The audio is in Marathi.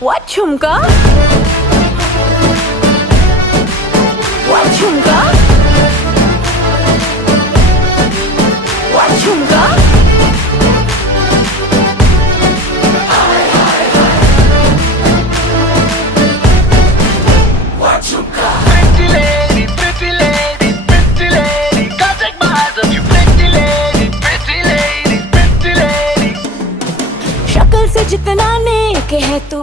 What झुमका? What झुमका? What झुमका? Pretty lady, pretty lady, pretty lady, come take my eyes off you, pretty lady, pretty lady, pretty lady. शक्ल से जितना नेक है तू